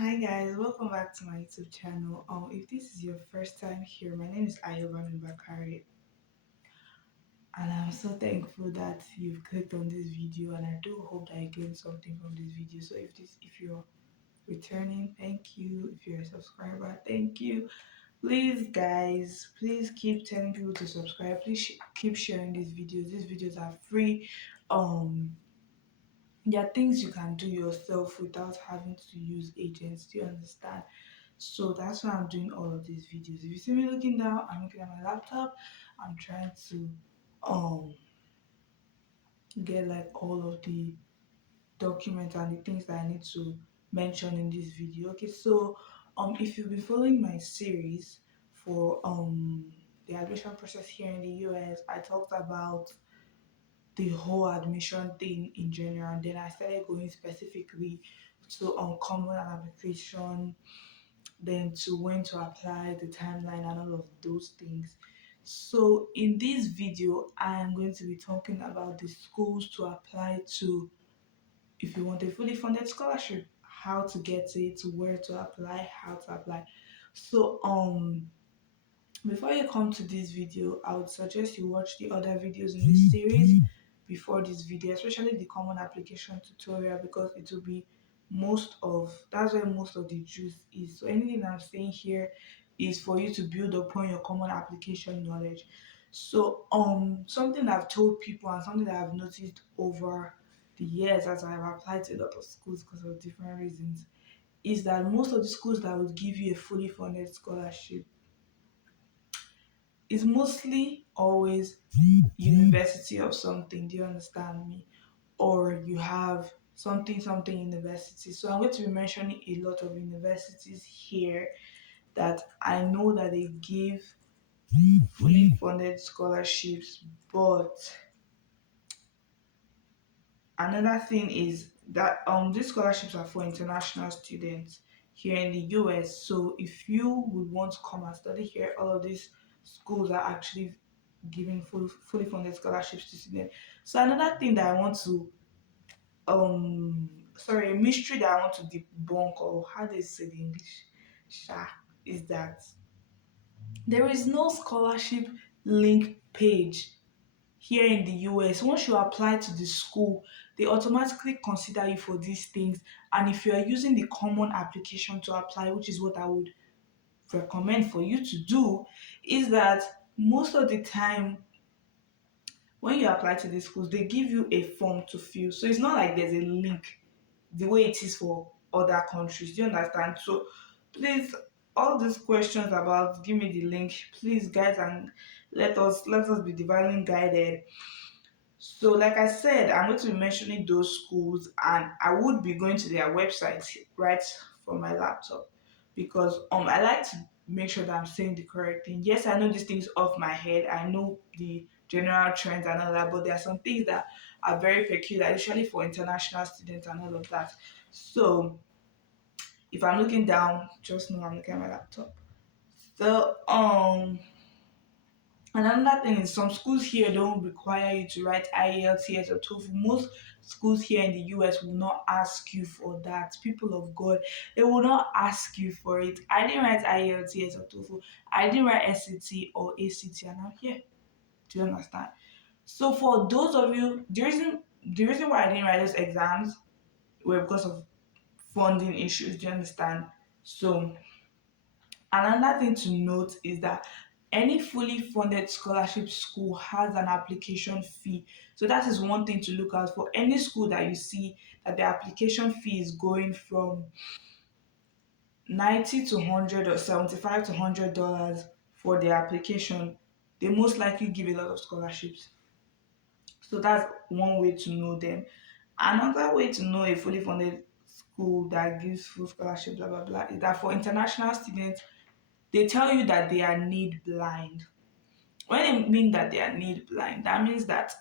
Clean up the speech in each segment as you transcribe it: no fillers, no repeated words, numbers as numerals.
Hi guys, welcome back to my YouTube channel. If this is your first time here, my name is Ayoba Bakari, and I'm so thankful that you've clicked on this video, and I do hope that you gain something from this video. So if you're returning, thank you. If you're a subscriber, thank you. Please, guys, please keep telling people to subscribe. Please keep sharing these videos. These videos are free. There are things you can do yourself without having to use agents. Do you understand? So that's why I'm doing all of these videos. If you see me looking down, I'm looking at my laptop. I'm trying to um get like all of the documents and the things that I need to mention in this video. Okay, so if you've been following my series for the admission process here in the US, I talked about the whole admission thing in general, and then I started going specifically to common application, then to when to apply, the timeline, and all of those things. So in this video, I am going to be talking about the schools to apply to if you want a fully funded scholarship, how to get it, where to apply, how to apply. So before you come to this video, I would suggest you watch the other videos in this series before this video, especially the common application tutorial, because it will be that's where most of the juice is. So anything I'm saying here is for you to build upon your common application knowledge. So something I've told people and something that I've noticed over the years as I've applied to a lot of schools because of different reasons is that most of the schools that would give you a fully funded scholarship is mostly always university of something. Do you understand me? Or you have something university. So I'm going to be mentioning a lot of universities here that I know that they give fully funded scholarships, but another thing is that these scholarships are for international students here in the US. So if you would want to come and study here, all of these schools are actually giving fully funded scholarships to students. So another thing that I want to sorry, a mystery that I want to debunk, or how they say the English sha, is that there is no scholarship link page here in the US. Once you apply to the school, they automatically consider you for these things. And if you are using the common application to apply, which is what I would recommend for you to do, is that most of the time when you apply to these schools, they give you a form to fill. So it's not like there's a link the way it is for other countries. Do you understand? So please, all these questions about give me the link, please guys, and let us be divinely guided. So, like I said, I'm going to be mentioning those schools, and I would be going to their website right from my laptop because I like to make sure that I'm saying the correct thing. Yes, I know these things off my head. I know the general trends and all that, but there are some things that are very peculiar, especially for international students and all of that. So, if I'm looking down, just know I'm looking at my laptop. So, and another thing is some schools here don't require you to write IELTS or TOEFL. Most schools here in the US will not ask you for that. People of God, they will not ask you for it. I didn't write IELTS or TOEFL. I didn't write SAT or ACT, and I'm here. Do you understand? So for those of you, the reason why I didn't write those exams were because of funding issues. Do you understand? So another thing to note is that any fully funded scholarship school has an application fee. So that is one thing to look out for. Any school that you see that the application fee is going from 90 to 100 or 75 to $100 for the application, they most likely give a lot of scholarships. So that's one way to know them. Another way to know a fully funded school that gives full scholarship, blah blah blah, is that for international students, they tell you that they are need blind. When they mean that they are need blind, that means that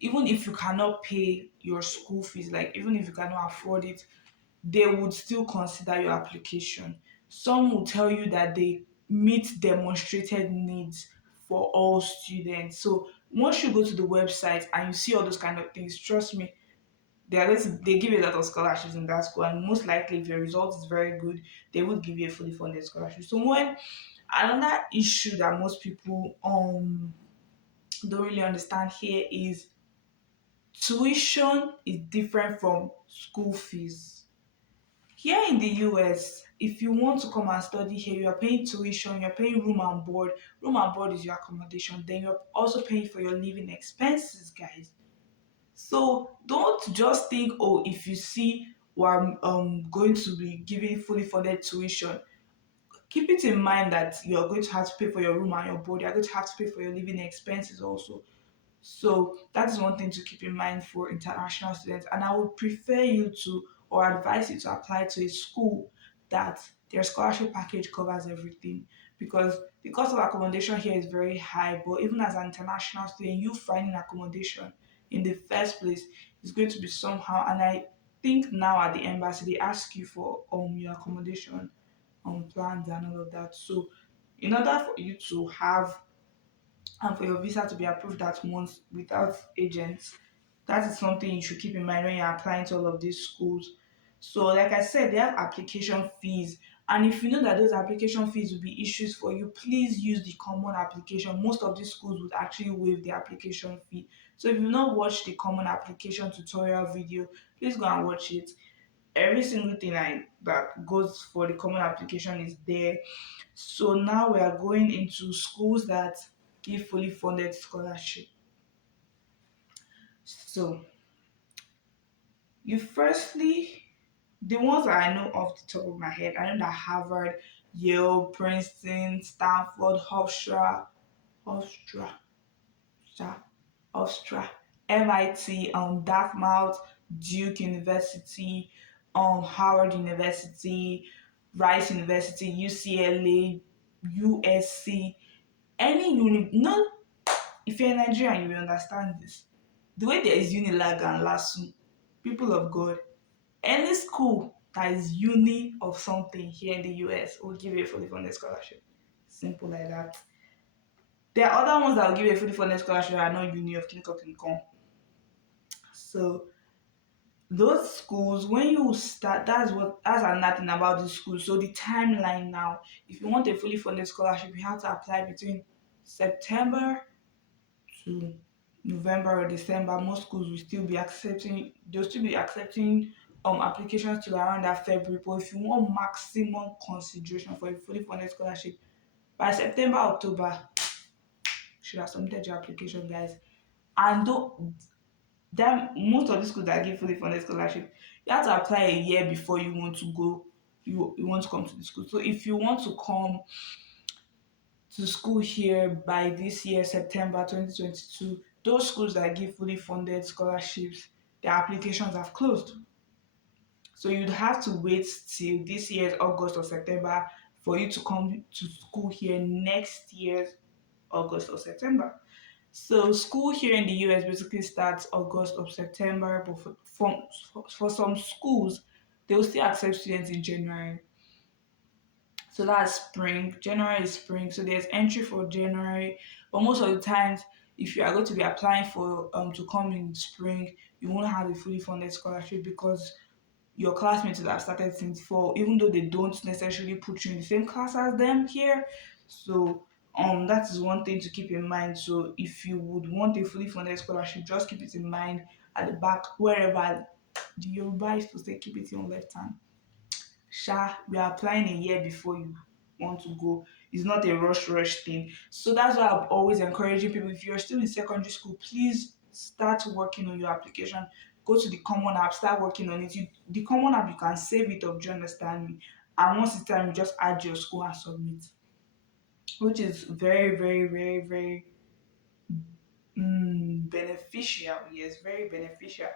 even if you cannot pay your school fees, like even if you cannot afford it, they would still consider your application. Some will tell you that they meet demonstrated needs for all students. So once you go to the website and you see all those kind of things, trust me, they give you a lot of scholarships in that school, and most likely if your result is very good, they would give you a fully funded scholarship. So when another issue that most people don't really understand here is tuition is different from school fees. Here in the US, if you want to come and study here, you're paying tuition, you're paying room and board. Room and board is your accommodation. Then you're also paying for your living expenses, guys. So don't just think, oh, if you see, well, I'm going to be giving fully funded tuition, keep it in mind that you're going to have to pay for your room and your board. You're going to have to pay for your living expenses also. So that is one thing to keep in mind for international students. And I would prefer you to or advise you to apply to a school that their scholarship package covers everything, because the cost of accommodation here is very high. But even as an international student, you finding accommodation in the first place is going to be somehow. And I think now at the embassy they ask you for your accommodation plans and all of that. So in order for you to have and for your visa to be approved at once without agents. That is something you should keep in mind when you're applying to all of these schools. So, like I said, they have application fees. And if you know that those application fees will be issues for you, please use the common application. Most of these schools would actually waive the application fee. So if you've not watched the common application tutorial video, please go and watch it. Every single thing that goes for the common application is there. So now we are going into schools that give fully funded scholarship. So you firstly, the ones that I know off the top of my head, I know that Harvard, Yale, Princeton, Stanford, Hofstra, Stra- Hofstra, MIT, Dartmouth, Duke University, Howard University, Rice University, UCLA, USC, any uni, no, if you're Nigerian, you will understand this. The way there is Unilag and LASU, people of God, any school that is uni of something here in the US will give you a fully funded scholarship. Simple like that. There are other ones that will give you a fully funded scholarship that are not uni of clinical. So those schools, when you start, that's another thing about the school. So the timeline now, if you want a fully funded scholarship, you have to apply between September to November or December. Most schools will still be accepting, they'll still be accepting applications till around that February. But if you want maximum consideration for a fully funded scholarship, by September, October, you should have submitted your application, guys. And though that most of the schools that give fully funded scholarship, you have to apply a year before you want to go, you want to come to the school. So if you want to come to school here by this year, September 2022, those schools that give fully funded scholarships, their applications have closed. So you'd have to wait till this year's August or September for you to come to school here next year's August or September. So school here in the US basically starts August or September, but for some schools, they will still accept students in January. So that's spring. January is spring. So there's entry for January. But most of the times, if you are going to be applying for to come in spring, you won't have a fully funded scholarship because your classmates that have started since fall, even though they don't necessarily put you in the same class as them here. So that is one thing to keep in mind. So if you would want a fully funded scholarship, just keep it in mind at the back, wherever the Yoruba is to say keep it in your left hand. We are applying a year before you want to go. It's not a rush thing. So that's why I'm always encouraging people. If you're still in secondary school, please start working on your application. Go to the common app, start working on it. The common app, you can save it up. Do you understand me? And once it's time, you just add your school and submit, which is very beneficial. Yes, very beneficial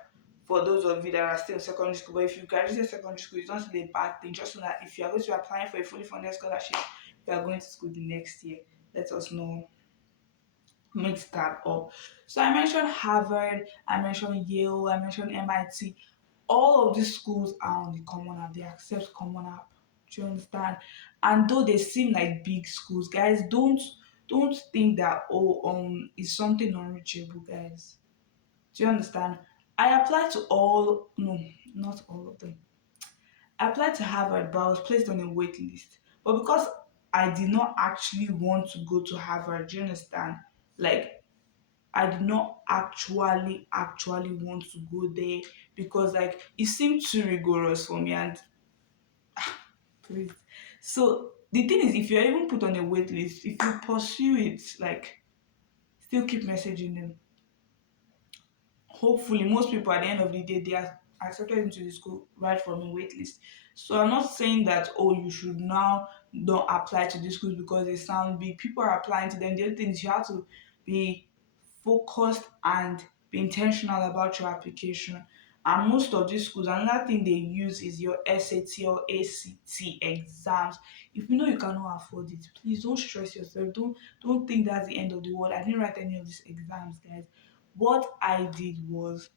for those of you that are still in secondary school. But if you graduated secondary school, it's not really a bad thing. Just so that if you are going to be applying for a fully funded scholarship, you are going to school the next year. Let us know. Mix that up. So I mentioned Harvard, I mentioned Yale, I mentioned MIT. All of these schools are on the Common App. They accept Common App. Do you understand? And though they seem like big schools, guys, don't think that it's something unreachable, guys. Do you understand? I applied to all, no, not all of them. I applied to Harvard, but I was placed on a wait list. But because I did not actually want to go to Harvard, do you understand? Like, I did not actually want to go there because like it seemed too rigorous for me and please. So the thing is, if you're even put on a wait list, if you pursue it, like still keep messaging them. Hopefully most people at the end of the day they are accepted into the school right from a wait list. So I'm not saying that oh you should now don't apply to these schools because they sound big. People are applying to them. The other thing is you have to be focused and be intentional about your application. And most of these schools, another thing they use is your SAT or ACT exams. If you know you cannot afford it, please don't stress yourself. Don't think that's the end of the world. I didn't write any of these exams, guys. What I did was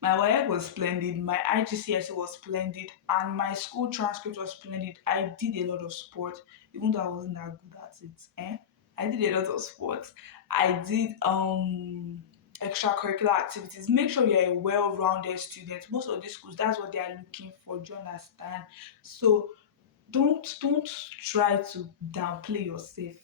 my WAEC was splendid, my IGCSE was splendid, and my school transcript was splendid. I did a lot of sport, even though I wasn't that good at it. I did a lot of sports. I did extracurricular activities. Make sure you're a well-rounded student. Most of these schools, that's what they are looking for. Do you understand? So don't try to downplay yourself.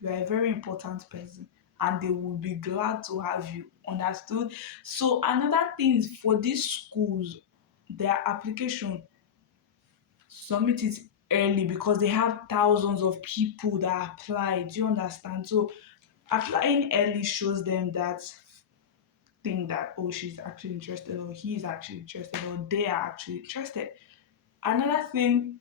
You are a very important person and they will be glad to have you. Understood? So another thing is for these schools, their application, submit it early because they have thousands of people that apply. Do you understand? So applying early shows them that thing that oh she's actually interested or he's actually interested or they are actually interested. Another thing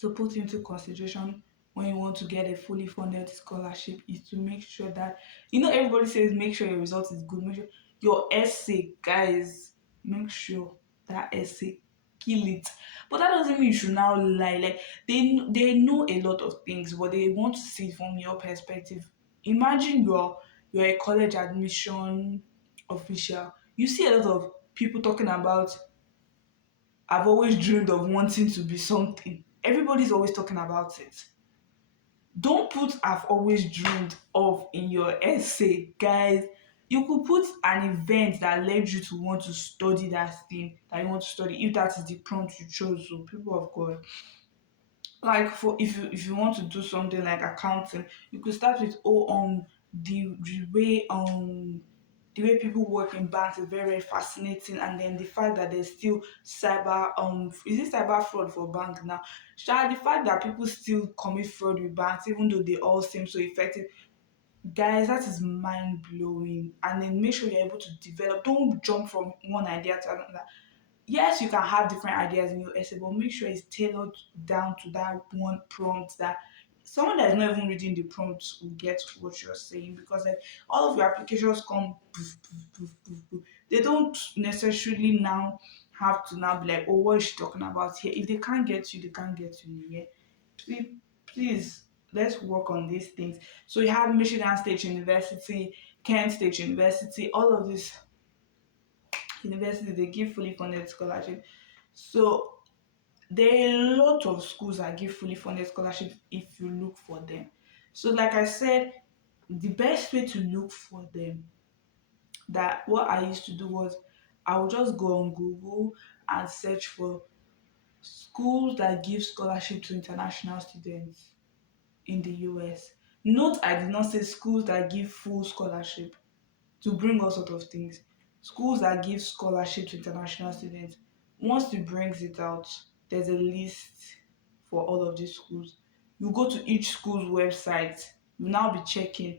to put into consideration when you want to get a fully funded scholarship is to make sure that everybody says make sure your result is good, make sure your essay, guys, make sure that essay kill it. But that doesn't mean you should now lie. Like they know a lot of things, but they want to see it from your perspective. Imagine you're a college admission official. You see a lot of people talking about I've always dreamed of wanting to be something. Everybody's always talking about it. Don't put I've always dreamed of in your essay, guys. You could put an event that led you to want to study that thing that you want to study, if that is the prompt you chose. So, people of God, like for if you want to do something like accounting, you could start with the way people work in banks is very fascinating, and then the fact that there's still cyber is it cyber fraud for bank now. Sha, the fact that people still commit fraud with banks even though they all seem so effective, guys, that is mind blowing. And then make sure you're able to develop, don't jump from one idea to another. Yes, you can have different ideas in your essay, but make sure it's tailored down to that one prompt that someone that is not even reading the prompts will get what you're saying, because like all of your applications come poof, poof, poof, poof, poof. They don't necessarily now have to now be like, oh, what is she talking about here? If they can't get you, they can't get you here. Please, let's work on these things. So you have Michigan State University, Kent State University, all of these universities, they give fully funded scholarship. So there are a lot of schools that give fully funded scholarships if you look for them. So like I said, the best way to look for them, that what I used to do was I would just go on Google and search for schools that give scholarship to international students in the US. Note I did not say schools that give full scholarship to bring all sort of things. Schools that give scholarship to international students. Once it brings it out, there's a list for all of these schools. You go to each school's website, you now be checking,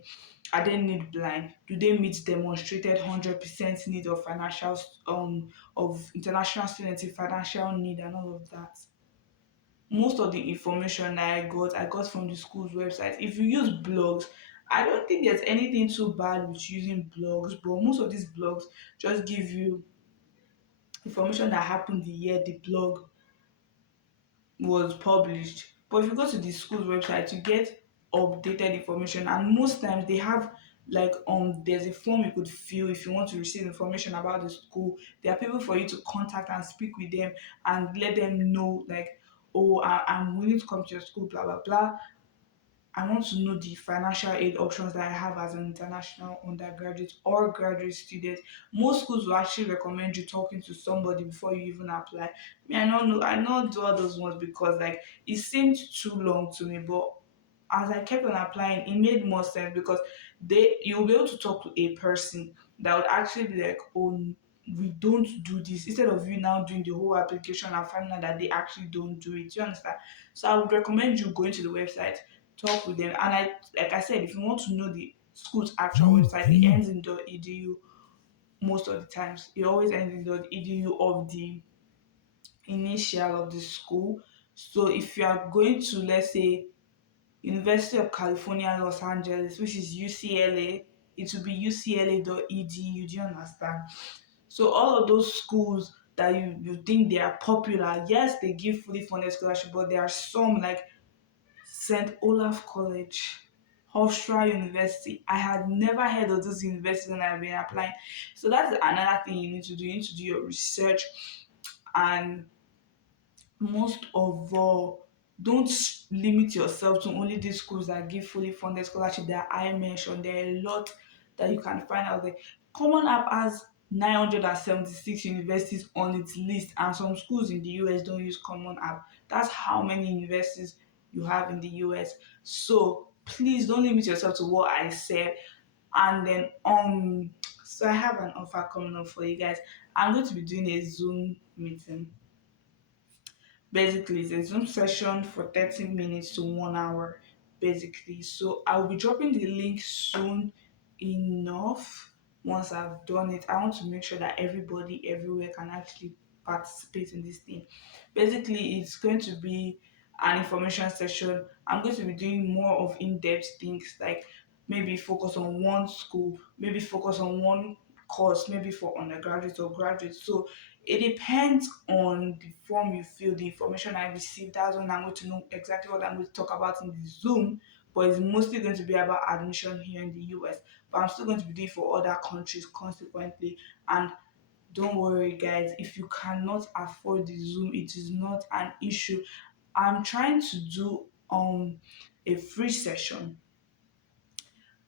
are they need blind? Do they meet demonstrated 100% need of financial of international students in financial need and all of that? Most of the information I got from the school's website. If you use blogs, I don't think there's anything too bad with using blogs, but most of these blogs just give you information that happened the year the blog was published. But if you go to the school's website, you get updated information, and most times they have like there's a form you could fill if you want to receive information about the school. There are people for you to contact and speak with them and let them know like, oh, I'm willing to come to your school, blah blah blah. I want to know the financial aid options that I have as an international undergraduate or graduate student. Most schools will actually recommend you talking to somebody before you even apply. Me, I don't know. I not do all those ones because like it seemed too long to me. But as I kept on applying, it made more sense because you'll be able to talk to a person that would actually be like, oh, we don't do this, instead of you now doing the whole application and finding out that they actually don't do it. You understand? So I would recommend you going to the website, talk with them. And like I said, if you want to know the school's actual website, it ends in .edu most of the times. It always ends in .edu of the initial of the school. So if you are going to, let's say, University of California, Los Angeles, which is UCLA, it will be ucla.edu. Do you understand? So all of those schools that you think they are popular, yes, they give fully funded scholarship, but there are some like St. Olaf College, Hofstra University. I had never heard of those universities when I've been applying. So that's another thing you need to do. You need to do your research, and most of all, don't limit yourself to only these schools that give fully funded scholarship. There I mentioned, there are a lot that you can find out there. Common App has 976 universities on its list, and some schools in the US don't use Common App. That's how many universities you have in the US. So please don't limit yourself to what I said. And then so I have an offer coming up for you guys. I'm going to be doing a Zoom meeting. Basically, it's a Zoom session for 30 minutes to 1 hour, basically. So I'll be dropping the link soon enough. Once I've done it, I want to make sure that everybody everywhere can actually participate in this thing. Basically, it's going to be an information session. I'm going to be doing more of in-depth things like maybe focus on one school, maybe focus on one course, maybe for undergraduate or graduate. So it depends on the form you fill, the information I receive. That's when I'm going to know exactly what I'm going to talk about in the Zoom. But it's mostly going to be about admission here in the US. But I'm still going to be doing for other countries consequently. And don't worry, guys, if you cannot afford the Zoom, it is not an issue. I'm trying to do a free session,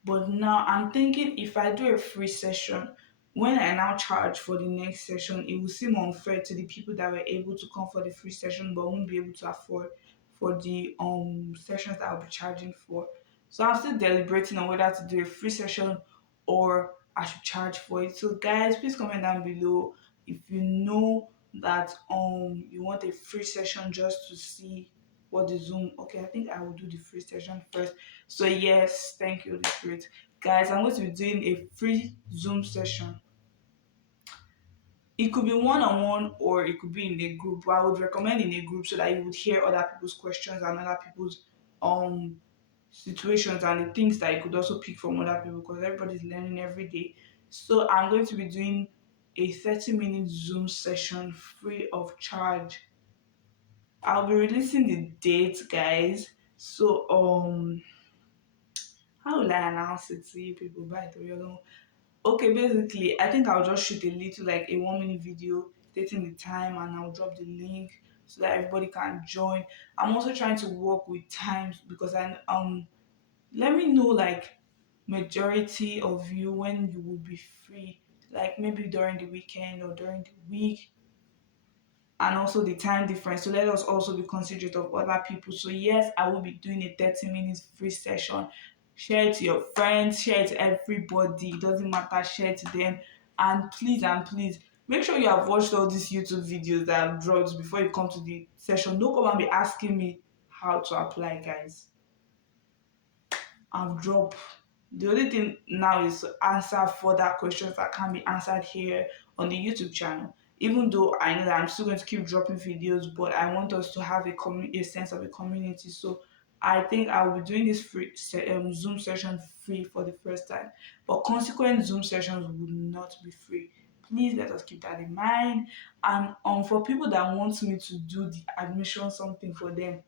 but now I'm thinking if I do a free session, when I now charge for the next session, it will seem unfair to the people that were able to come for the free session but won't be able to afford for the sessions that I'll be charging for. So I'm still deliberating on whether to do a free session or I should charge for it. So guys, please comment down below if you know that you want a free session just to see what the Zoom. Okay, I think I will do the free session first. So yes, thank you, Holy Spirit. Guys, I'm going to be doing a free Zoom session. It could be one-on-one or it could be in a group. But I would recommend in a group so that you would hear other people's questions and other people's um situations and the things that you could also pick from other people because everybody's learning every day. So I'm going to be doing a 30-minute Zoom session free of charge. I'll be releasing the date, guys. So how will I announce it to you people by the way? Okay, basically, I think I'll just shoot a little like a 1 minute video stating the time and I'll drop the link so that everybody can join. I'm also trying to work with times because let me know like majority of you when you will be free, like maybe during the weekend or during the week, and also the time difference. So let us also be considerate of other people. So yes, I will be doing a 30 minutes free session. Share it to your friends, share it to everybody. It doesn't matter, share it to them. And please make sure you have watched all these YouTube videos that I've dropped before you come to the session. Don't come and be asking me how to apply, guys. I've dropped. The only thing now is to answer further questions that can be answered here on the YouTube channel. Even though I know that I'm still going to keep dropping videos, but I want us to have a sense of a community. So I think I will be doing this Zoom session free for the first time, but consequent Zoom sessions will not be free. Please let us keep that in mind. And for people that want me to do the admission something for them,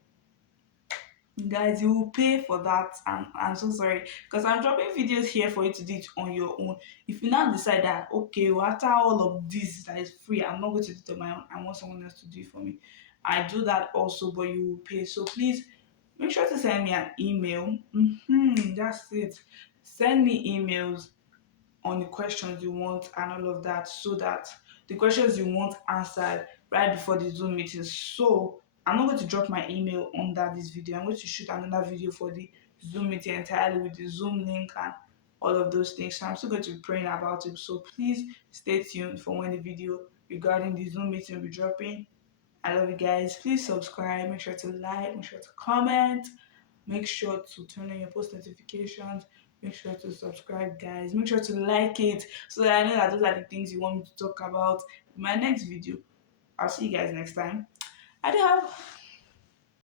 guys, you will pay for that. I'm so sorry because I'm dropping videos here for you to do it on your own. If you now decide that okay, well, after all of this that is free, I'm not going to do it on my own, I want someone else to do it for me, I do that also, but you will pay. So please Make sure to send me an email. That's it. Send me emails on the questions you want and all of that, so that the questions you want answered right before the Zoom meeting. So I'm not going to drop my email under this video. I'm going to shoot another video for the Zoom meeting entirely with the Zoom link and all of those things. So I'm still going to be praying about it. So please stay tuned for when the video regarding the Zoom meeting will be dropping. I love you guys. Please subscribe. Make sure to like. Make sure to comment. Make sure to turn on your post notifications. Make sure to subscribe, guys. Make sure to like it so that I know that those are the things you want me to talk about in my next video. I'll see you guys next time. Adios.